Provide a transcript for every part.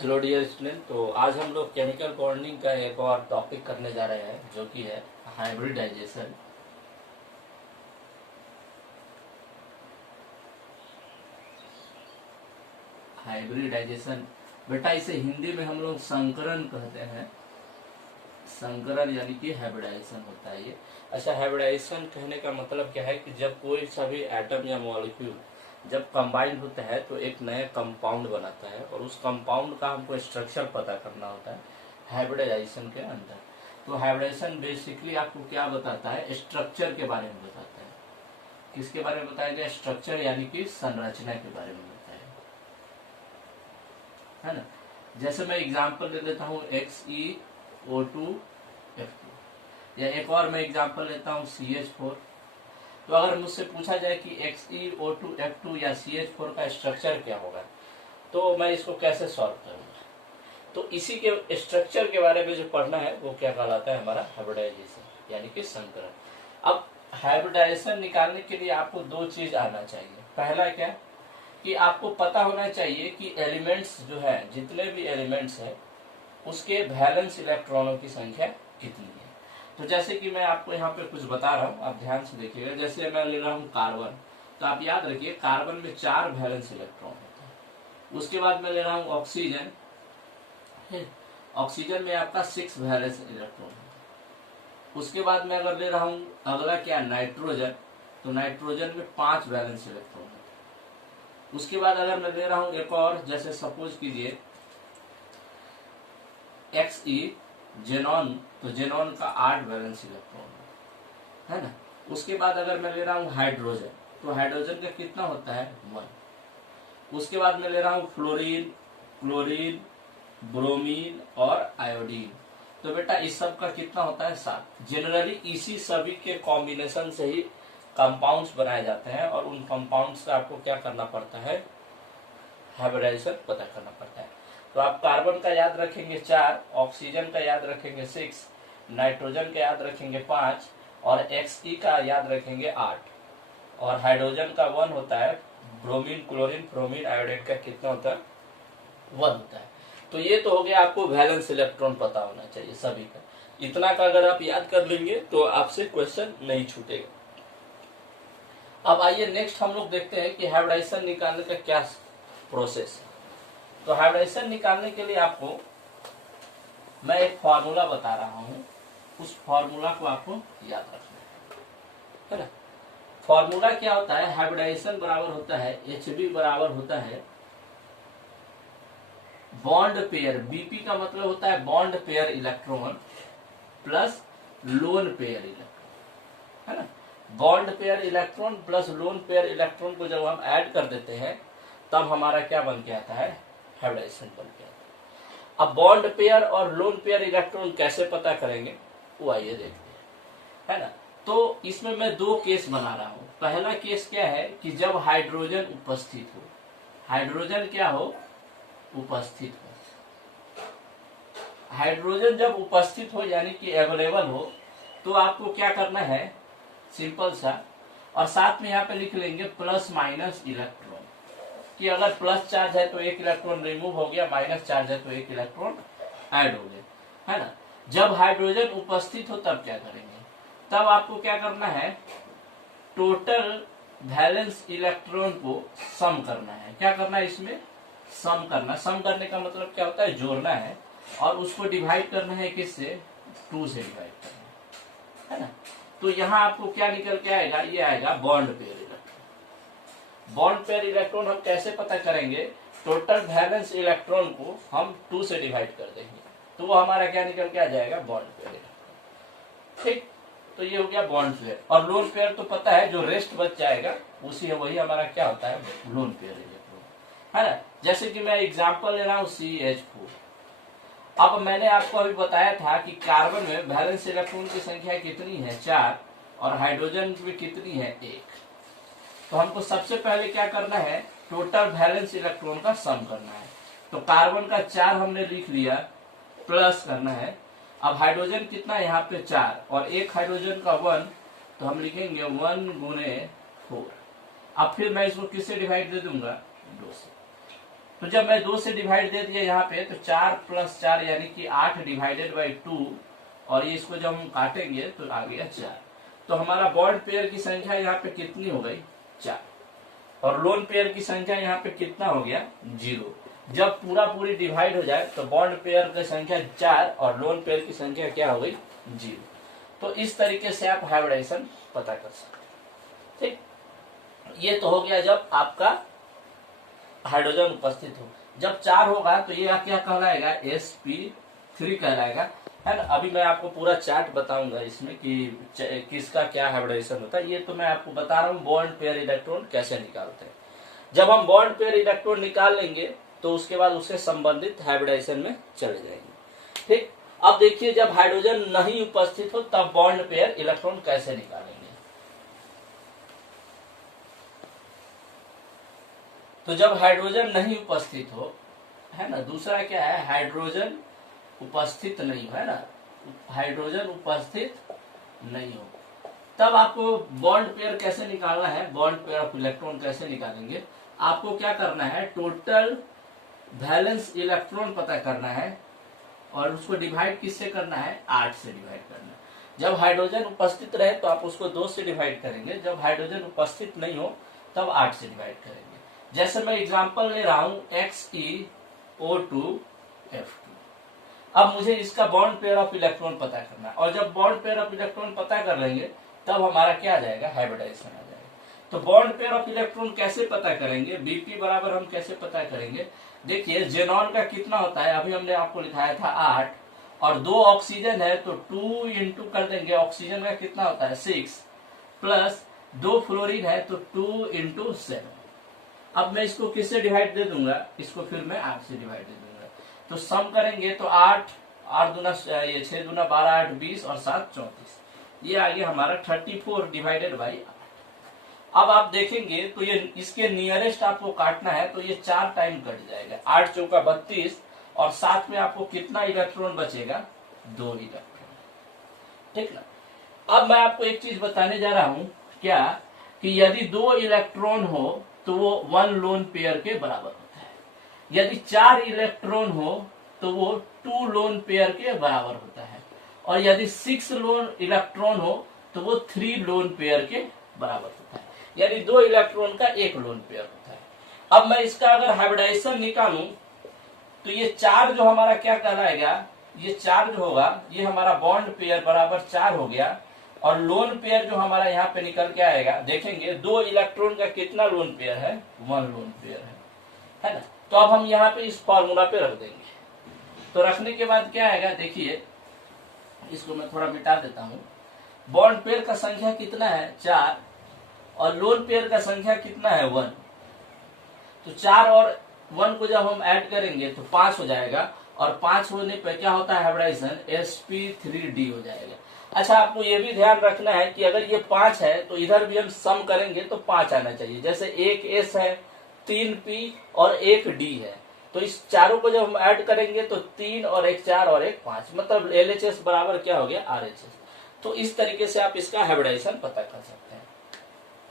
Hello dear student. तो आज हम लोग केमिकल बॉन्डिंग का एक और टॉपिक करने जा रहे हैं जो कि है हाइब्रिडाइजेशन। हाइब्रिडाइजेशन बेटा इसे हिंदी में हम लोग संकरण कहते हैं। संकरण यानी कि हाइब्रिडाइजेशन होता है ये। अच्छा, हाइब्रिडाइजेशन कहने का मतलब क्या है कि जब कोई सभी एटम या मॉलिक्यूल जब कंबाइंड होता है तो एक नया कंपाउंड बनाता है और उस कंपाउंड का हमको स्ट्रक्चर पता करना होता है हाइब्रिडाइजेशन के अंदर। तो हाइब्रिडाइजेशन बेसिकली आपको क्या बताता है, स्ट्रक्चर के बारे में बताता है। किसके बारे में बताया गया? स्ट्रक्चर यानी कि संरचना के बारे में बताया है ना। जैसे मैं एग्जांपल ले लेता हूँ XeO2F2 या एक और मैं एग्जांपल लेता हूँ CH4। तो अगर मुझसे पूछा जाए कि XeO2F2 या CH4 का स्ट्रक्चर क्या होगा तो मैं इसको कैसे सॉल्व करूंगा? तो इसी के स्ट्रक्चर के बारे में जो पढ़ना है वो क्या कहलाता है? हमारा हाइब्रिडाइजेशन यानी कि संकरण। अब हाइब्रिडाइजेशन निकालने के लिए आपको दो चीज आना चाहिए। पहला क्या कि आपको पता होना चाहिए कि एलिमेंट्स जो है, जितने भी एलिमेंट्स है उसके वैलेंस इलेक्ट्रॉनों की संख्या कितनी है। तो जैसे कि मैं आपको यहाँ पे कुछ बता रहा हूँ, आप ध्यान से देखिएगा। जैसे मैं ले रहा हूँ कार्बन, तो आप याद रखिए कार्बन में 4 वैलेंस इलेक्ट्रॉन होते हैं। उसके बाद मैं ले रहा हूँ ऑक्सीजन, ऑक्सीजन में आपका 6 वैलेंस इलेक्ट्रॉन होता है। उसके बाद मैं अगर ले रहा हूँ अगला क्या, नाइट्रोजन, तो नाइट्रोजन में 5 वैलेंस इलेक्ट्रॉन होते हैं। उसके बाद अगर मैं ले रहा हूँ एक और, जैसे सपोज कीजिए Xe जेनॉन, तो जेनॉन का 8 वैलेंस इलेक्ट्रॉन है ना। उसके बाद अगर मैं ले रहा हूँ हाइड्रोजन, तो हाइड्रोजन का कितना होता है? 1। उसके बाद मैं ले रहा हूँ फ्लोरीन, क्लोरीन, ब्रोमीन और आयोडीन, तो बेटा इस सब का कितना होता है? 7। जनरली इसी सभी के कॉम्बिनेशन से ही कंपाउंड्स बनाए जाते हैं और उन कंपाउंड्स का आपको क्या करना पड़ता है? हाइब्रिडाइजेशन पता करना पड़ता है। तो आप कार्बन का याद रखेंगे 4, ऑक्सीजन का याद रखेंगे 6, नाइट्रोजन का याद रखेंगे 5 और Xe का याद रखेंगे 8 और हाइड्रोजन का 1 होता है। ब्रोमीन, क्लोरीन, ब्रोमीन, आयोडाइड का कितना होता है? 1 होता है। तो ये तो हो गया, आपको वैलेंस इलेक्ट्रॉन पता होना चाहिए सभी का। इतना का अगर आप याद कर लेंगे तो आपसे क्वेश्चन नहीं छूटेगा। अब आइए नेक्स्ट हम लोग देखते हैं कि हाइब्रिडाइजेशन निकालने का क्या प्रोसेस है। तो हाइब्रिडाइजेशन निकालने के लिए आपको मैं एक फॉर्मूला बता रहा हूं, उस फॉर्मूला को आपको याद रखना है ना। फॉर्मूला क्या होता है? हाइब्रिडाइजेशन बराबर होता है Hb बराबर होता है बॉन्ड पेयर, Bp का मतलब होता है bond pair electron plus lone pair electron, है ना। Bond pair electron plus lone pair electron को जब हम ऐड कर देते हैं तब हमारा क्या बन के आता है? हाइब्रिडाइजेशन बन के आता है। अब बॉन्ड पेयर और लोन पेयर इलेक्ट्रॉन कैसे पता करेंगे वो आइए देखते हैं, है ना। तो इसमें मैं दो केस बना रहा हूं। पहला केस क्या है कि जब हाइड्रोजन उपस्थित हो, हाइड्रोजन क्या हो? उपस्थित हो। हाइड्रोजन जब उपस्थित हो यानी कि अवेलेबल हो तो आपको क्या करना है? सिंपल सा, और साथ में यहाँ पे लिख लेंगे प्लस माइनस इलेक्ट्रॉन, कि अगर प्लस चार्ज है तो एक इलेक्ट्रॉन रिमूव हो गया, माइनस चार्ज है तो एक इलेक्ट्रॉन ऐड हो गया, है ना। जब हाइड्रोजन उपस्थित हो तब क्या करेंगे? तब आपको क्या करना है? टोटल वैलेंस इलेक्ट्रॉन को सम करना है। क्या करना है इसमें? सम करना। सम करने का मतलब क्या होता है? जोड़ना है और उसको डिवाइड करना है किससे? 2 से डिवाइड करना है ना। तो यहाँ आपको क्या निकल के आएगा? ये आएगा bond pair electron. Bond pair electron हम कैसे पता करेंगे? टोटल वैलेंस इलेक्ट्रॉन को हम 2 से डिवाइड कर देंगे तो वो हमारा क्या निकल के आ जाएगा? Bond pair electron. ठीक, तो ये हो गया बॉन्ड पेयर। और लोन पेयर तो पता है, जो रेस्ट बच जाएगा उसी है, वही हमारा क्या होता है? लोन पेयर इलेक्ट्रॉन, है ना। जैसे कि मैं एग्जांपल ले रहा हूँ CH4। अब मैंने आपको अभी बताया था कि कार्बन में वैलेंस इलेक्ट्रॉन की संख्या कितनी है? 4 और हाइड्रोजन में कितनी है? 1। तो हमको सबसे पहले क्या करना है? टोटल वैलेंस इलेक्ट्रॉन का सम करना है। तो कार्बन का 4 हमने लिख लिया, प्लस करना है। अब हाइड्रोजन कितना है? यहाँ पे 4 और एक हाइड्रोजन का 1, तो हम लिखेंगे 1 गुने 4। अब फिर मैं इसको किससे डिवाइड दे दूंगा? 2 से। तो जब मैं 2 से डिवाइड दे दिया यहाँ पे, तो 4 + 4 यानी कि 8 डिवाइडेड बाई 2, और ये इसको जब हम काटेंगे तो आ गया 4। तो हमारा बॉन्ड पेयर की संख्या यहाँ पे कितनी हो गई? 4। और लोन पेयर की संख्या यहाँ पे कितना हो गया? 0। जब पूरी डिवाइड हो जाए तो बॉन्ड पेयर की संख्या 4 और लोन पेयर की संख्या क्या हो गई? 0। तो इस तरीके से आप हाइब्रिडाइजेशन पता कर सकते हैं। ठीक, ये तो हो गया जब आपका हाइड्रोजन उपस्थित हो। जब 4 होगा तो ये क्या कहलाएगा? sp3 कहलाएगा, है ना। अभी मैं आपको पूरा चार्ट बताऊंगा इसमें कि किसका क्या हाइब्रिडाइजेशन होता है। ये तो मैं आपको बता रहा हूँ बॉन्ड पेयर इलेक्ट्रॉन कैसे निकालते हैं। जब हम बॉन्ड पेयर इलेक्ट्रॉन निकाल लेंगे तो उसके बाद उससे संबंधित हाइब्रिडाइजेशन में चले जाएंगे। ठीक, अब देखिए जब हाइड्रोजन नहीं उपस्थित हो तब बॉन्ड पेयर इलेक्ट्रॉन कैसे निकालेंगे। तो जब हाइड्रोजन नहीं उपस्थित हो, है ना, दूसरा क्या है? हाइड्रोजन उपस्थित नहीं हो, है ना, हाइड्रोजन उपस्थित नहीं हो, तब आपको बॉन्ड पेयर कैसे निकालना है? बॉन्ड पेयर ऑफ इलेक्ट्रॉन कैसे निकालेंगे? आपको क्या करना है? टोटल वैलेंस इलेक्ट्रॉन पता करना है, और उसको डिवाइड किससे करना है? 8 से डिवाइड करना है। जब हाइड्रोजन उपस्थित रहे तो आप उसको 2 से डिवाइड करेंगे, जब हाइड्रोजन उपस्थित नहीं हो तब 8 से डिवाइड करेंगे। जैसे मैं एग्जांपल ले रहा हूं XeO2F2। अब मुझे इसका बॉन्ड पेयर ऑफ इलेक्ट्रॉन पता करना है, और जब बॉन्ड पेयर ऑफ इलेक्ट्रॉन पता कर लेंगे तब हमारा क्या आ जाएगा? हाइब्रिडाइजेशन आ जाएगा। तो बॉन्ड पेयर ऑफ इलेक्ट्रॉन कैसे पता करेंगे? बीपी बराबर हम कैसे पता करेंगे? देखिए जेनॉन का कितना होता है? अभी हमने आपको लिखाया था 8, और 2 ऑक्सीजन है तो 2 इंटू कर देंगे, ऑक्सीजन का कितना होता है? 6, प्लस 2 फ्लोरीन है तो 2 इंटू 7। अब मैं इसको किससे डिवाइड दे दूंगा? इसको फिर मैं 8 से डिवाइड दे दूंगा। तो सम करेंगे तो 8 दूना ये 6 दूना 12, 8 20 और 7 34। ये आ गया हमारा 34 डिवाइडेड बाई 8। अब आप देखेंगे तो ये इसके नियरेस्ट आपको काटना है तो ये 4 टाइम कट जाएगा। 8 चौका 32, और साथ में आपको कितना इलेक्ट्रॉन बचेगा? 2 इलेक्ट्रॉन। ठीक ना। अब मैं आपको एक चीज बताने जा रहा हूं, क्या कि यदि 2 इलेक्ट्रॉन हो तो वो 1 लोन पेयर के बराबर होता है। यदि 4 इलेक्ट्रॉन हो तो वो 2 लोन पेयर के बराबर होता है, और यदि 6 लोन इलेक्ट्रॉन हो तो वो 3 लोन पेयर के बराबर होता है। यानी 2 इलेक्ट्रॉन का 1 लोन पेयर होता है। अब मैं इसका अगर हाइब्रिडाइजेशन निकालूं तो ये 4 जो हमारा क्या कहलाएगा? ये 4 जो होगा ये हमारा बॉन्ड पेयर बराबर 4 हो गया, और लोन पेयर जो हमारा यहाँ पे निकल के आएगा, देखेंगे 2 इलेक्ट्रॉन का कितना लोन पेयर है? 1 लोन पेयर है ना। तो अब हम यहाँ पे इस फॉर्मूला पे रख देंगे। तो रखने के बाद क्या आएगा? देखिए इसको मैं थोड़ा मिटा देता हूँ। बॉन्ड पेयर का संख्या कितना है? 4, और लोन पेयर का संख्या कितना है? 1। तो 4 और 1 को जब हम ऐड करेंगे तो 5 हो जाएगा, और 5 होने पर क्या होता है? हाइब्रिडाइजेशन sp3d हो जाएगा। अच्छा, आपको ये भी ध्यान रखना है कि अगर ये 5 है तो इधर भी हम सम करेंगे तो 5 आना चाहिए। जैसे एक S है, 3 P और 1 D है, तो इस चारों को जब हम ऐड करेंगे तो 3 और 1 4 और 1 5, मतलब LHS बराबर क्या हो गया? RHS। तो इस तरीके से आप इसका हाइब्रिडाइजेशन पता कर सकते हैं,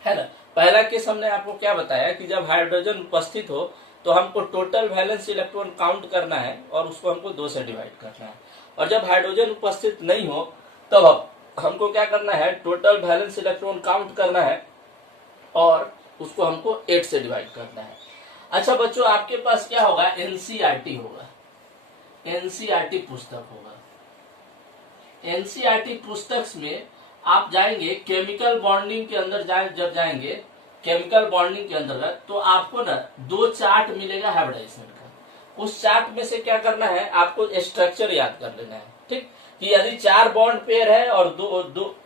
है ना। पहला केस हमने आपको क्या बताया कि जब हाइड्रोजन उपस्थित हो तो हमको टोटल वैलेंस इलेक्ट्रॉन काउंट करना है, और उसको हमको 2 से डिवाइड करना है। और जब हाइड्रोजन उपस्थित नहीं हो तब हमको क्या करना है? टोटल वैलेंस इलेक्ट्रॉन काउंट करना है, और उसको हमको 8 से डिवाइड करना है। अच्छा बच्चों, आपके पास क्या होगा? एनसीईआरटी होगा, एनसीईआरटी पुस्तक होगा। एनसीईआरटी पुस्तक में आप जाएंगे केमिकल बॉन्डिंग के अंदर जब जाएंगे केमिकल बॉन्डिंग के अंतर्गत, तो आपको ना 2 चार्ट मिलेगा हाइब्रिडाइजेशन का। उस चार्ट में से क्या करना है? आपको स्ट्रक्चर याद कर लेना है। ठीक, कि यदि 4 बॉन्ड पेयर है और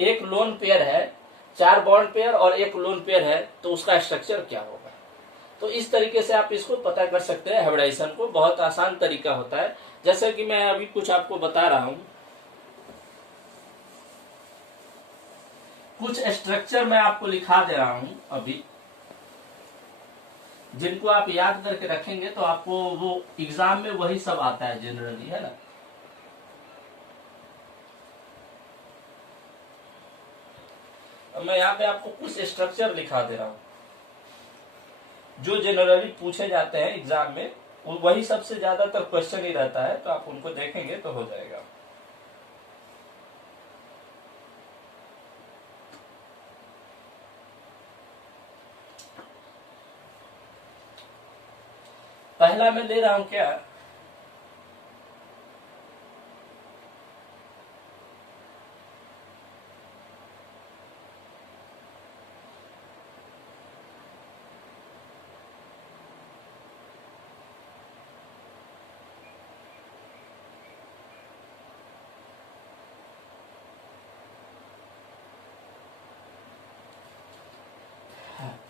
1 लोन पेयर है, 4 बॉन्ड पेयर और 1 लोन पेयर है, तो उसका स्ट्रक्चर क्या होगा। तो इस तरीके से आप इसको पता कर सकते हैं हाइब्रिडाइजेशन को। बहुत आसान तरीका होता है, जैसे कि मैं अभी कुछ आपको बता रहा हूं। कुछ स्ट्रक्चर मैं आपको लिखा दे रहा हूं अभी, जिनको आप याद करके रखेंगे तो आपको वो एग्जाम में वही सब आता है जनरली, है ना। मैं यहाँ पे आपको कुछ स्ट्रक्चर लिखा दे रहा हूं जो जनरली पूछे जाते हैं एग्जाम में, वही सबसे ज्यादातर क्वेश्चन ही रहता है, तो आप उनको देखेंगे तो हो जाएगा। पहला मैं ले रहा हूं क्या,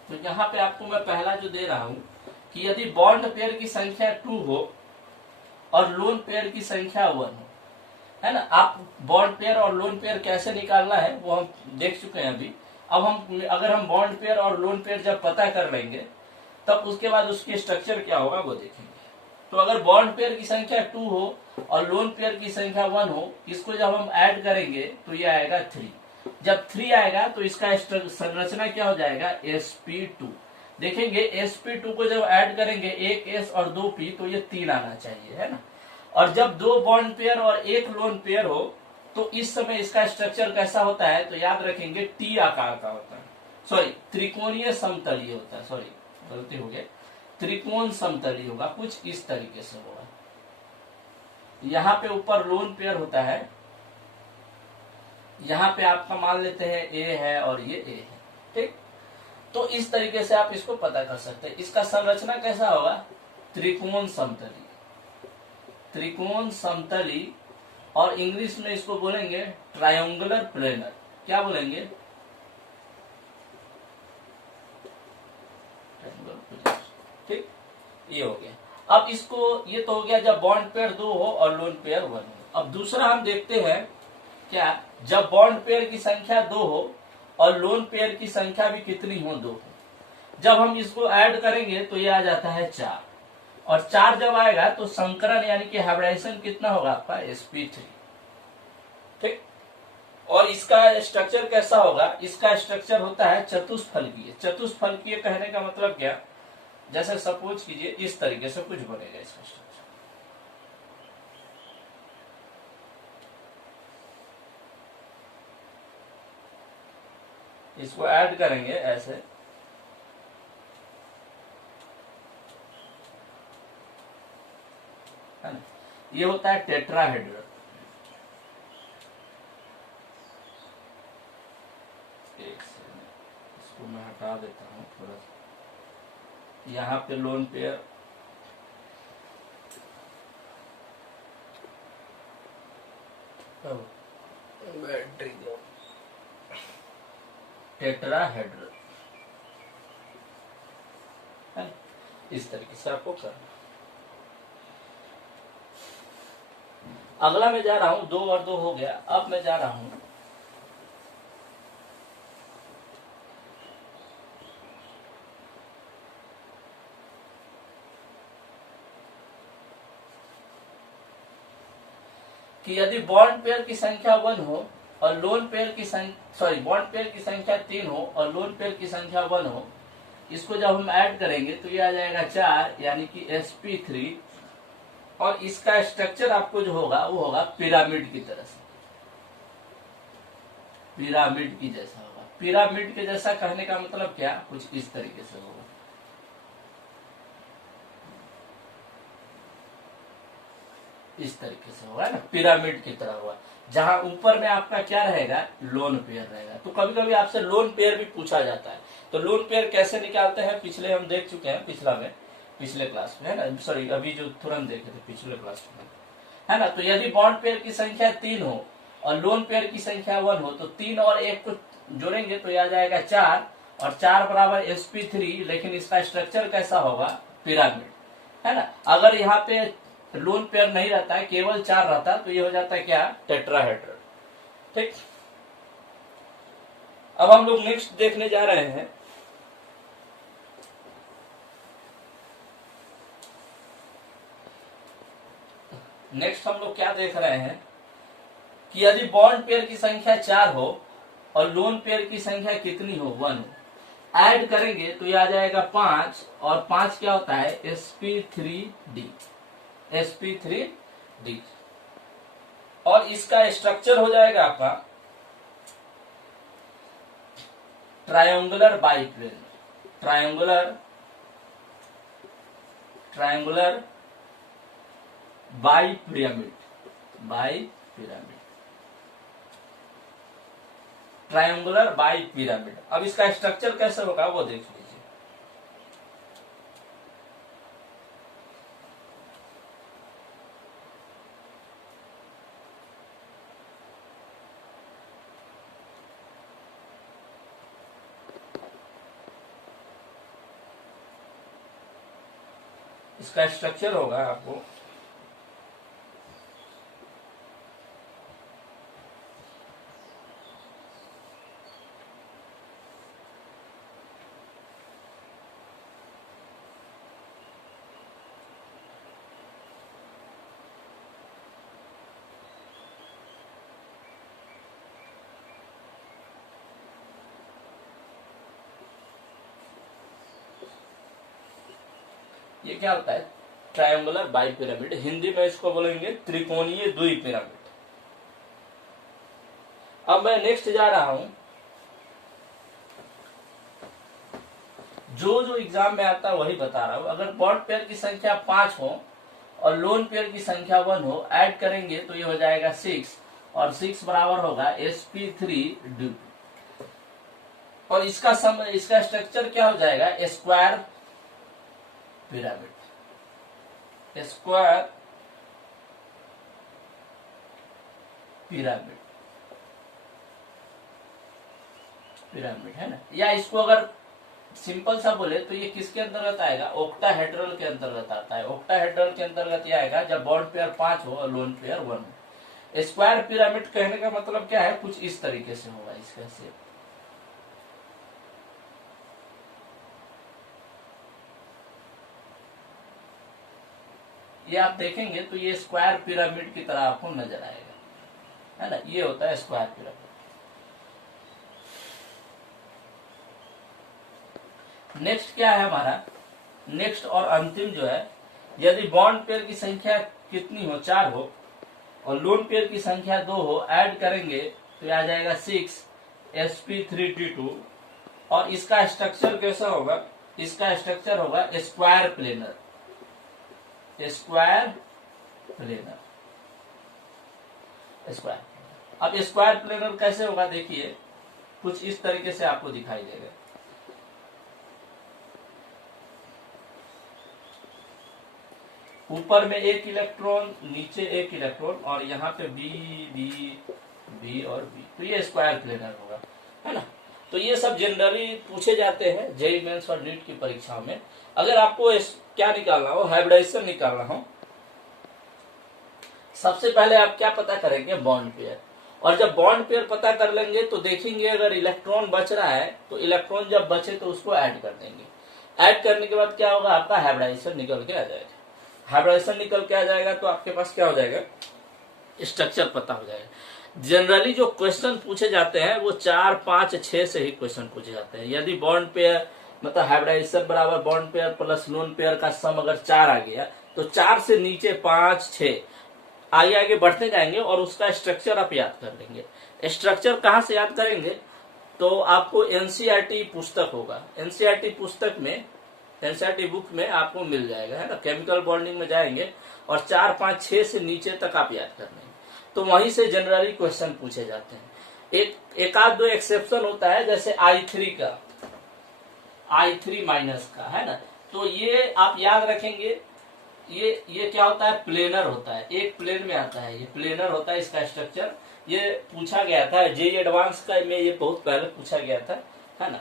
तो यहाँ पे आपको मैं पहला जो दे रहा हूं कि यदि बॉन्ड पेयर की संख्या 2 हो और लोन पेयर की संख्या 1 हो, है ना। आप बॉन्ड पेयर और लोन पेयर कैसे निकालना है वो हम देख चुके हैं अभी। अब हम अगर हम बॉन्ड पेयर और लोन पेयर जब पता कर लेंगे तब उसके बाद उसकी स्ट्रक्चर क्या होगा वो देखेंगे। तो अगर बॉन्ड पेयर की संख्या 2 हो और लोन पेयर की संख्या 1 हो, इसको जब हम ऐड करेंगे तो ये आएगा 3। जब 3 आएगा तो इसका संरचना क्या हो जाएगा, sp2। देखेंगे sp2 को जब ऐड करेंगे 1 s और 2 p तो ये 3 आना चाहिए, है ना। और जब 2 बॉन्ड पेयर और 1 लोन पेयर हो तो इस समय इसका स्ट्रक्चर कैसा होता है, तो याद रखेंगे टी आकार का होता है, सॉरी त्रिकोणीय समतलीय होता है, सॉरी गलती हो गई, त्रिकोण समतलीय होगा, कुछ इस तरीके से होगा। यहाँ पे ऊपर लोन पेयर होता है, यहाँ पे आपका मान लेते हैं ए है और ये ए है, ठीक। तो इस तरीके से आप इसको पता कर सकते हैं। इसका संरचना कैसा होगा, त्रिकोण समतली, त्रिकोण समतली, और इंग्लिश में इसको बोलेंगे ट्रायंगुलर प्लेनर। क्या बोलेंगे, ठीक। ये हो गया। अब इसको, ये तो हो गया जब बॉन्ड पेयर 2 हो और लोन पेयर 1 हो। अब दूसरा हम देखते हैं क्या, जब बॉन्ड पेयर की संख्या 2 हो और लोन पेयर की संख्या भी कितनी हो, 2 हो। जब हम इसको ऐड करेंगे तो ये आ जाता है 4, और 4 जब आएगा तो संकरण यानी कि हाइब्रिडाइजेशन कितना होगा आपका, sp3, ठीक। और इसका स्ट्रक्चर कैसा होगा, इसका स्ट्रक्चर होता है चतुष्फलकीय। चतुष्फलकीय कहने का मतलब क्या, जैसे सपोज कीजिए इस तरीके से कुछ बनेगा इसका स्ट्रक्चर। इसको ऐड करेंगे ऐसे, है ना। ये होता है टेट्राहेड्रल। एक सेकंड, इसको मैं हटा देता हूँ थोड़ा सा। यहाँ पे लोन पेयर, बैटरी टेट्राहेड्रल, है ना। इस तरीके से आपको करना। अगला मैं जा रहा हूं, 2 और 2 हो गया। अब मैं जा रहा हूं कि यदि बॉन्ड पेयर की संख्या 1 हो और लोन पेयर की संख्या, सॉरी बॉन्ड पेयर की संख्या 3 हो और लोन पेयर की संख्या 1 हो, इसको जब हम ऐड करेंगे तो ये आ जाएगा 4 यानी कि sp3, और इसका स्ट्रक्चर आपको जो होगा वो होगा पिरामिड की तरह से, पिरामिड की जैसा होगा। पिरामिड के जैसा कहने का मतलब क्या, कुछ इस तरीके से होगा। इस तरीके से होगा ना, पिरामिड की तरह होगा, जहां ऊपर में आपका क्या रहेगा, लोन पेयर रहेगा। तो कभी कभी आपसे लोन पेयर भी पूछा जाता है, तो लोन पेयर कैसे निकालते हैं पिछले हम देख चुके हैं, पिछले क्लास में, है ना, सॉरी अभी जो तुरंत देखे थे पिछले क्लास में, है ना। तो यदि बॉन्ड पेयर की संख्या 3 हो और लोन पेयर की संख्या 1 हो तो 3 और 1 को जोड़ेंगे तो आ जाएगा 4, और 4 बराबर sp3, लेकिन इसका स्ट्रक्चर कैसा होगा, पिरामिड, है ना। अगर यहाँ पे लोन पेयर नहीं रहता है, केवल 4 रहता तो ये हो जाता है क्या, टेट्राहेड्रल, ठीक। अब हम लोग नेक्स्ट देखने जा रहे हैं हम लोग क्या देख रहे हैं कि यदि बॉन्ड पेयर की संख्या 4 हो और लोन पेयर की संख्या कितनी हो, 1 हो, ऐड करेंगे तो ये आ जाएगा 5, और 5 क्या होता है sp3d, sp3d। और इसका स्ट्रक्चर हो जाएगा आपका triangular biplane, triangular by pyramid, triangular by pyramid. अब इसका स्ट्रक्चर कैसे होगा वो देख लीजिए। इसका स्ट्रक्चर होगा आपको ये क्या होता है ट्रायंगुलर बाई पिरामिड, हिंदी में इसको बोलेंगे त्रिकोणीय द्वि पिरामिड। अब मैं नेक्स्ट जा रहा हूं, जो एग्जाम में आता है वही बता रहा हूं। अगर बॉन्ड पेयर की संख्या 5 हो और लोन पेयर की संख्या 1 हो, ऐड करेंगे तो ये हो जाएगा 6, और 6 बराबर होगा sp3d। और इसका स्ट्रक्चर क्या हो जाएगा स्क्वायर पिरामिड, स्क्वायर पिरामिड है ना। या इसको अगर सिंपल सा बोले तो ये किसके अंतर्गत आएगा, ओक्टाहेड्रल के अंतर्गत आता है। ओक्टाहेड्रल के अंतर्गत ये आएगा जब बॉन्ड पेयर 5 हो और लोन पेयर 1 हो। स्क्वायर पिरामिड कहने का मतलब क्या है, कुछ इस तरीके से होगा इसका शेप। ये आप देखेंगे तो ये स्क्वायर पिरामिड की तरह आपको नजर आएगा, है ना। ये होता है स्क्वायर पिरामिड। नेक्स्ट क्या है हमारा, नेक्स्ट और अंतिम जो है, यदि बॉन्ड पेयर की संख्या कितनी हो 4 हो और लोन पेयर की संख्या 2 हो, ऐड करेंगे तो आ जाएगा 6 sp3d2। और इसका स्ट्रक्चर कैसा होगा, इसका स्ट्रक्चर होगा स्क्वायर प्लेनर, स्क्वायर। अब स्क्वायर प्लेनर कैसे होगा देखिए, कुछ इस तरीके से आपको दिखाई देगा। ऊपर में एक इलेक्ट्रॉन, नीचे एक इलेक्ट्रॉन, और यहाँ पे बी बी बी और बी, तो ये स्क्वायर प्लेनर होगा, है ना। तो ये सब जनरली पूछे जाते हैं जेईई मेंस और नीट की परीक्षाओं में। अगर आपको क्या निकालना हो, हाइब्रिडाइजेशन निकालना हो, सबसे पहले आप क्या पता करेंगे, बॉन्ड पेयर। और जब बॉन्ड पेयर पता कर लेंगे तो देखेंगे अगर इलेक्ट्रॉन बच रहा है तो इलेक्ट्रॉन जब बचे तो उसको ऐड कर देंगे। ऐड करने के बाद क्या होगा, आपका हाइब्रिडाइजेशन निकल के आ जाएगा। हाइब्रिडाइजेशन निकल के आ जाएगा तो आपके पास क्या हो जाएगा, स्ट्रक्चर पता हो जाएगा। जनरली जो क्वेश्चन पूछे जाते हैं वो 4, 5, 6 से ही क्वेश्चन पूछे जाते हैं। यदि बॉन्ड पेयर मतलब हाइब्रिडाइजेशन बराबर bond pair plus lone pair का सम अगर 4 आ गया तो 4 से नीचे 5, 6 आगे आगे बढ़ते जाएंगे और उसका स्ट्रक्चर आप याद कर लेंगे। स्ट्रक्चर कहाँ से याद करेंगे, तो आपको एनसीईआरटी पुस्तक होगा, एनसीईआरटी पुस्तक में, एनसीईआरटी बुक में आपको मिल जाएगा, है ना। केमिकल बॉन्डिंग में जाएंगे और 4, 5, 6 से नीचे तक आप याद कर लेंगे, तो वहीं से जनरली क्वेश्चन पूछे जाते हैं। एक आध दो एक्सेप्शन होता है, जैसे I3 का, I3 माइनस का, है ना। तो ये आप याद रखेंगे, ये क्या होता है, प्लेनर होता है, एक प्लेन में आता है, ये प्लेनर होता है इसका स्ट्रक्चर। ये पूछा गया था जेईई एडवांस का में, ये बहुत पहले पूछा गया था, है ना।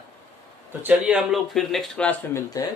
तो चलिए हम लोग फिर नेक्स्ट क्लास में मिलते हैं।